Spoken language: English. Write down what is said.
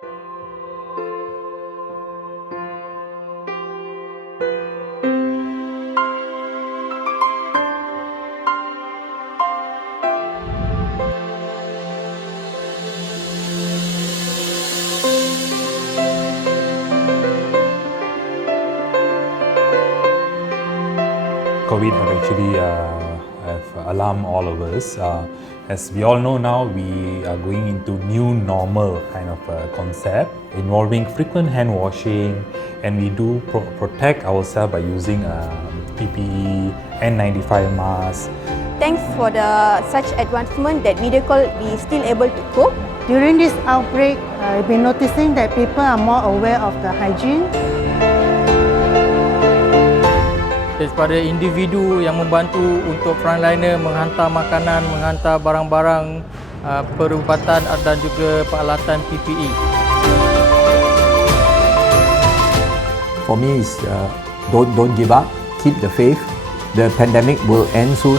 COVID have actually have alarmed all of us. As we all know now, we are going into new normal kind of concept involving frequent hand washing, and we do protect ourselves by using PPE, N95 masks. Thanks for such advancement that video call we still able to cope. During this outbreak, I've been noticing that people are more aware of the hygiene. Daripada individu yang membantu untuk frontliner menghantar makanan, menghantar barang-barang perubatan dan juga peralatan PPE. For me, is don't give up, keep the faith. The pandemic will end soon.